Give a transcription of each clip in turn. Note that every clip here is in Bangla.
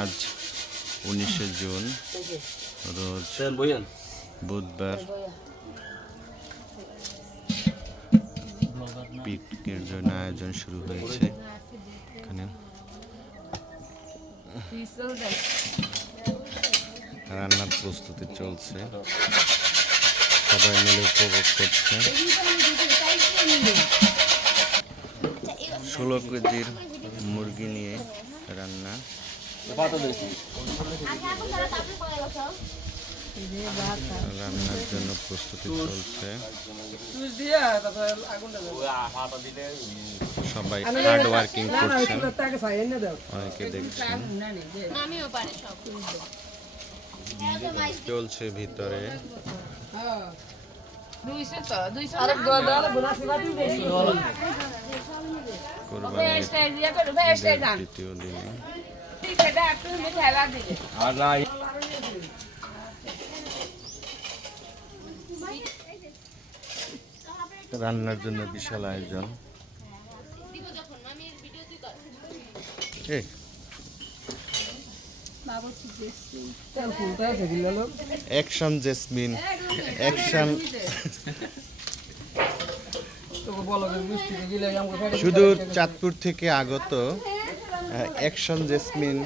আজ 19শে জুন রোজ বুধবার পিকনিকের জন্য আয়োজন শুরু হয়েছে। এখানে রান্নার প্রস্তুতি চলছে, সবাই মিলে উপভোগ করছে। 16 কেজির মুরগি নিয়ে রান্না। রান্নার জন্য প্রস্তুতি চলছে, সবাই হার্ড ওয়ার্কিং করছেন, অনেকে দেখছেন। চলছে ভিতরে দ্বিতীয় দিনে রান্নার জন্য বিশাল আয়োজন। অ্যাকশন জেসমিন, অ্যাকশন সুদূর চাঁদপুর থেকে আগত অ্যাকশন জেসমিন।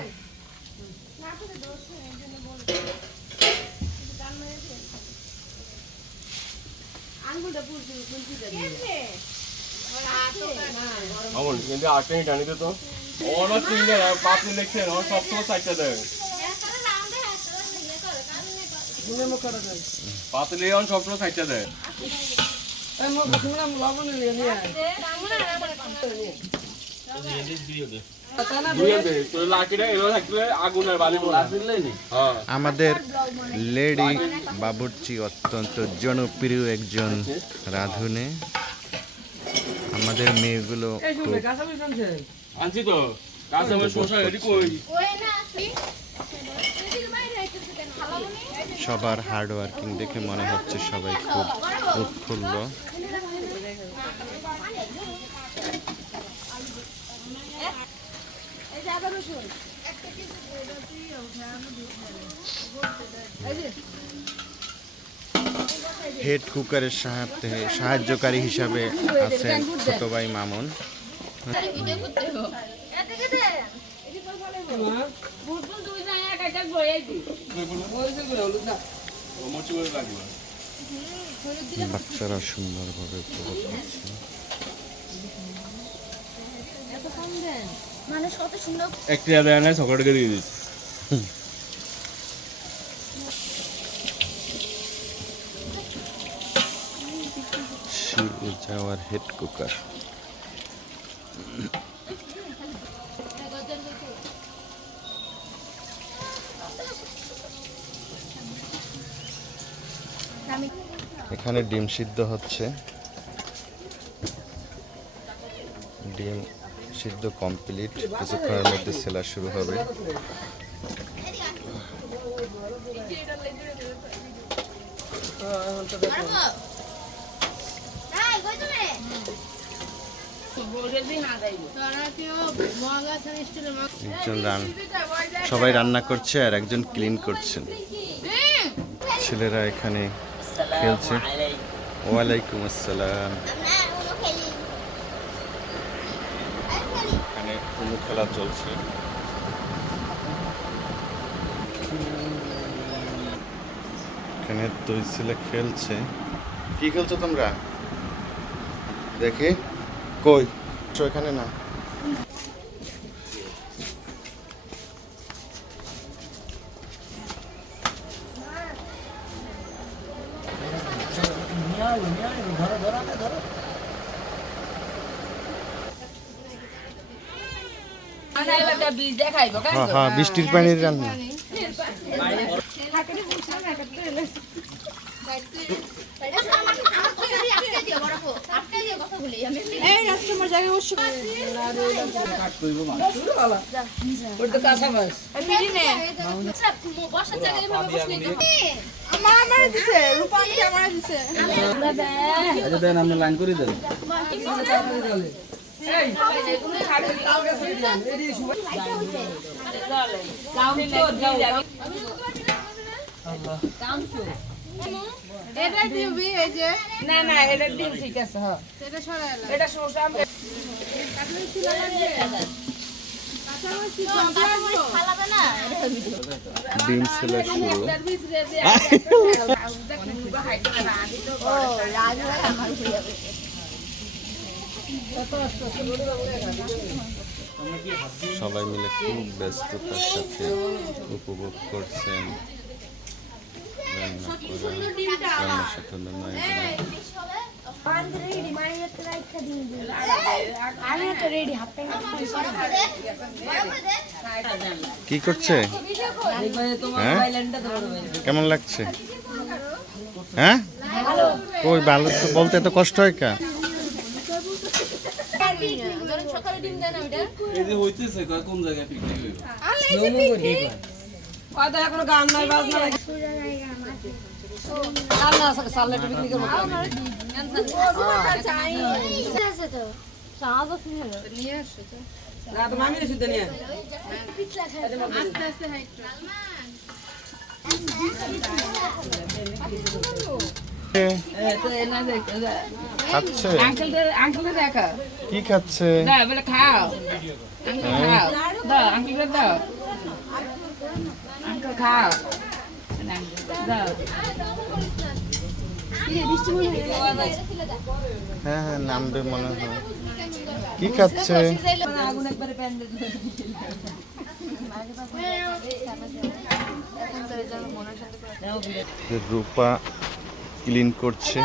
আমাদের লেডি বাবুর্চি অত্যন্ত জনপ্রিয় একজন রাঁধুনে। আমাদের মেয়েগুলো সবার হার্ড ওয়ার্কিং দেখে মনে হচ্ছে সবাই খুব উৎফুল্ল। হেড কুকারের সাহায্যকারী হিসাবে আছেন ছোট ভাই মামুন। বাচ্চারা সুন্দরভাবে উপভোগ করছে। She is our head cooker. এখানে ডিম সিদ্ধ হচ্ছে, ডিম সিদ্ধ কমপ্লিট, কিছুক্ষণের মধ্যে সেলা শুরু হবে। সবাই রান্না করছে আর একজন ক্লিন করছেন। ছেলেরা এখানে খেলছে। ওয়ালাইকুম আসসালাম। এখানে কোনো খেলা চলছে। এখানে দুই ছেলে খেলছে। কি খেলছো তোমরা? দেখি কই, এখানে না। হ্যাঁ, বৃষ্টির পানির রান্না। এটা দিবি এই যে না না এটা ডিম ঠিক আছে হ্যাঁ এটা সরাইলা এটা সমস্যা কাটলে ছিল লাগবে কাঁচামরিচ কি কম লাগবে খালাবে না ডিম সেলা শুরু। তার ভিতরে দিয়ে ও রাগ হয় আমার হয়ে যাবে সবাই মিলে খুব ব্যস্ততার সাথে উপভোগ করছেন রান্না করা। রান্নার সাথে অন্যান্য আমি তো রেডি হাফ প্যান্ট কি করছে? হ্যাঁ কেমন লাগছে? হ্যাঁ কই ভালো তো বলতে এত কষ্ট হয় কা? সকালে ডিম দেন ওইটা এই যে হইতেছে কোন জায়গায় পিকনিক হইব কথা এখনো গান নাই বাজনা নাই গান না সালে পিকনিক করব আছে তো সাহায্য হলো নিয়ে আসো তো। না তো মামি এসে দেন আস্তে আস্তে হাইট তো এনা দেখ খাচ্ছে? আঙ্কেল দেখা কি খাচ্ছে? দাও বলে খাও আঙ্কেল খাও দাও আঙ্কেল দাও আঙ্কেল খাও দাও হ্যাঁ হ্যাঁ নামবে মনে হয়। কি খাচ্ছে? আগুন একবারে প্যান্ডেল রূপা ক্লিন করছে।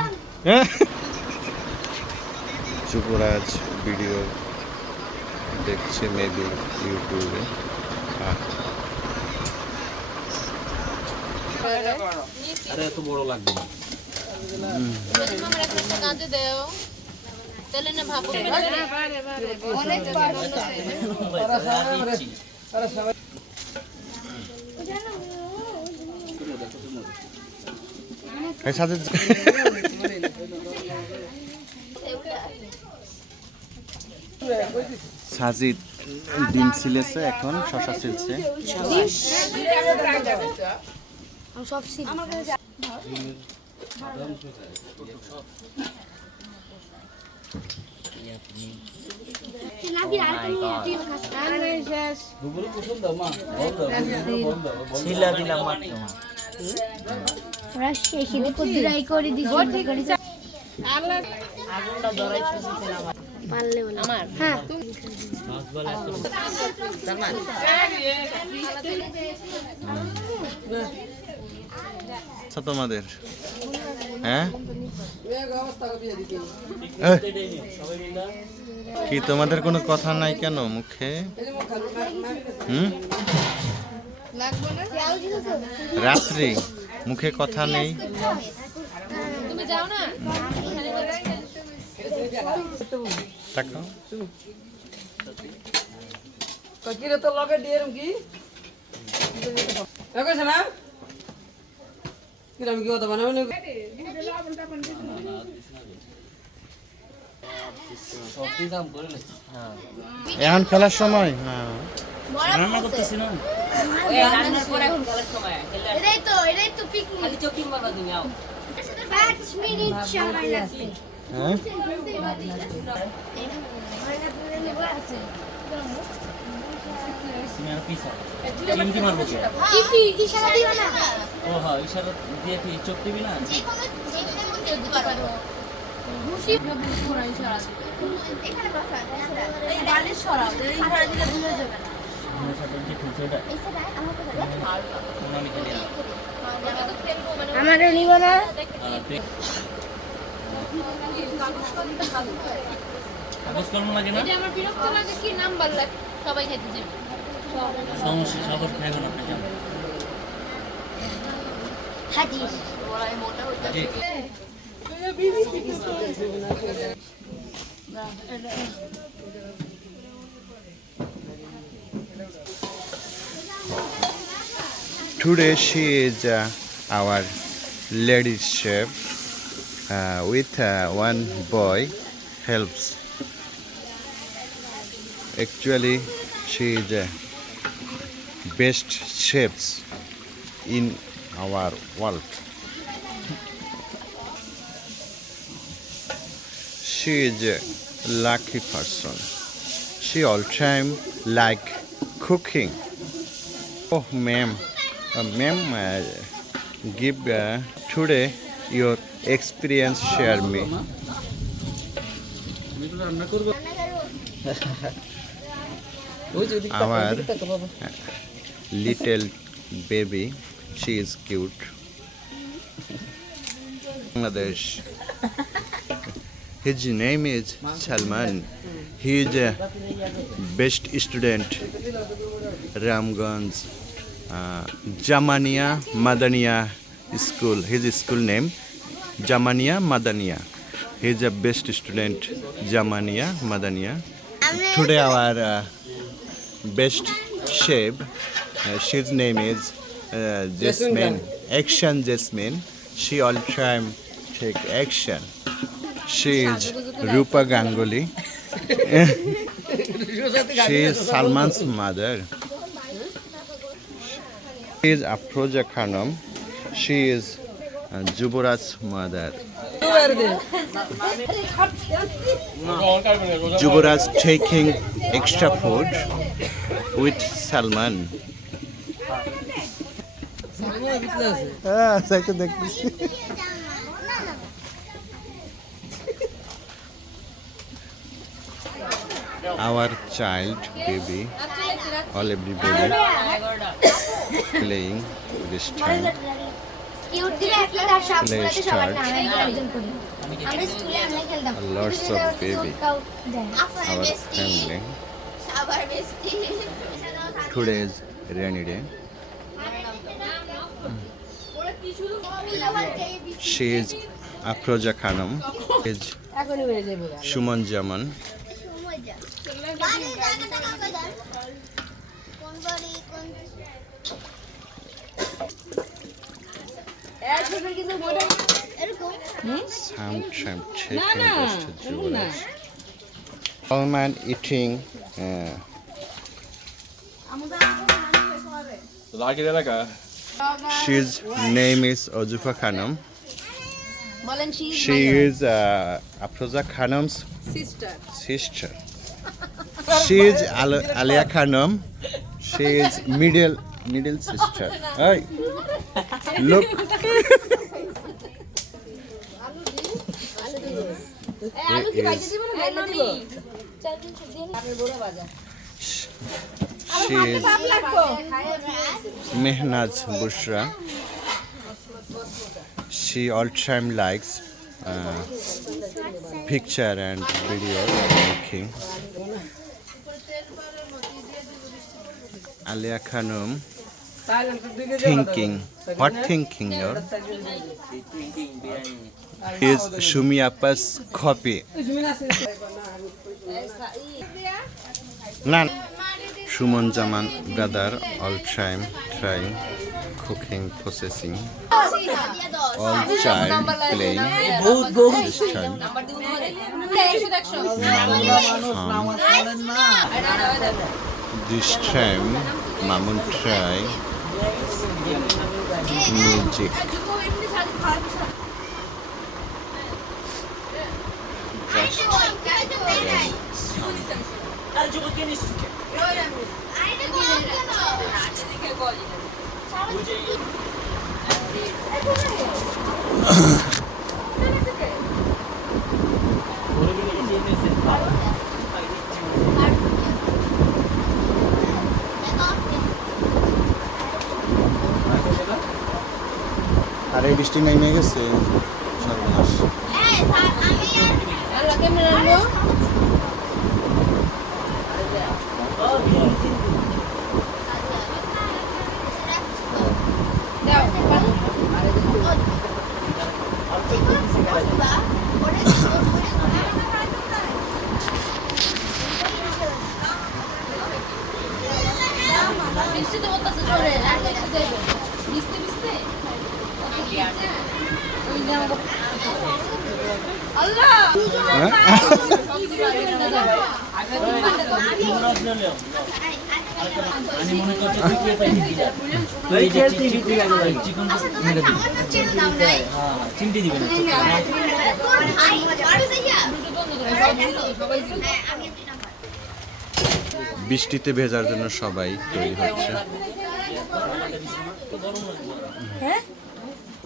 যুবরাজ ভিডিও দেখছে মেবি ইউটিউবে। আরে এত বড় লাগবে না আমার একটা কাজে দাও তাহলে না ভাবো অনেক পারছো এই সাথে সাজিদ ডিম ছিলেছে, এখন শশা ছিলছে। সব সিল দুপুরে কুসুম দাও মা বল দাও ছিলা দিলাম মাত্র ওরা শেষে কুদরাই করে দিছি আগুনটা ধরাই শুনছিলাম পারলে বলে আমার হ্যাঁ মাছ বলে সালমান আচ্ছা তোমাদের হ্যাঁ কি তোমাদের কোনো কথা নাই কেন মুখে? লাগবে না রাত্রি মুখে কথা নেই। তুমি যাও না তাকাও। কিরে তো লগে দিয়েরম কি কইছ না কিরম কি কথা বানাবে না সবটি দাম করে নে এখন খেলার সময়? হ্যাঁ রান্না করতেছি না ওই রান্নার পরে এখন গলার সময় এটাই তো পিকনিক খালি চকিং মারবা তুমি আও 5 মিনিট সময় লাগবে হ্যাঁ তুমি আর পিছা চিমটি মারবো কি কি ইশারা দিও না ও হ্যাঁ ইশারা দিয়ে কি চোখ দিবি না যে কোনো মধ্যে দিতে পারো খুশি পুরো ইশারা এখানে বসা এই বালিশ সরাও এই ইশারা দিলে ভুলে যাবে না আমার সাথে কি খুলছে এটা এই সাইড আমাকে দাও আমি খেলি না আমারও নিব না কাগজ কলম লাগে না এটা আমার বিরক্ত লাগে কি নাম্বার লাগে সবাই খেতে যাবে সমস্যা সবার খাইব না আপনি জানেন হাজিস বড়াই মোটা হচ্ছে জি Today she is our lady chef with one boy helps. Actually, she is the best chefs in our world. She is a lucky person. She all time like cooking. Oh, ma'am, give today your experience. Share me. আমি তো রান্না করব ওই যে ওদিকটা Our ওদিকটা তো বাবা little baby, she is cute. Bangladesh. His name is Salman. He is a best student. Ramganj Jamania Madania School. His school name Jamania Madania. He is a best student. Jamania Madania. Today our best chef. His name is Jasmine. Action Jasmine. She all time take action. She is Rupa Ganguly. She is Salman's mother. She is Afroza Khanum. She is Juboraj's mother. Juboraj taking extra food with Salman. Our child baby, all everybody playing this time. Play start. Lots of baby. Our family. Today is rainy day. She is Afroza Khanum. Is Shuman Jaman. Sometime taking this to Juboraj. Salman eating. লাগি এলাকা His name is Ojufa Khanum. She is Afroza Khanum's sister. She is Alia Khanum. She is middle sister. Hey, look. She is Mehnaz Bushra. She all time likes picture and video making. Alia Khanum thinking. What thinking, your? Is Shumi Appa's copy. Nan. Shuman Jaman brother all time trying cooking, processing. All child playing this time. This time Mamun try music. আরে বৃষ্টি নেমে গেছে সর্বনাশ রস নিলেও আমি মনে করছি তুই কে পাইনি দিলা তুই এই যে চিকন মেরে দিবি হ্যাঁ চিমটি দিবে না বৃষ্টিতে ভেজার জন্য সবাই তৈরি হচ্ছে। হ্যাঁ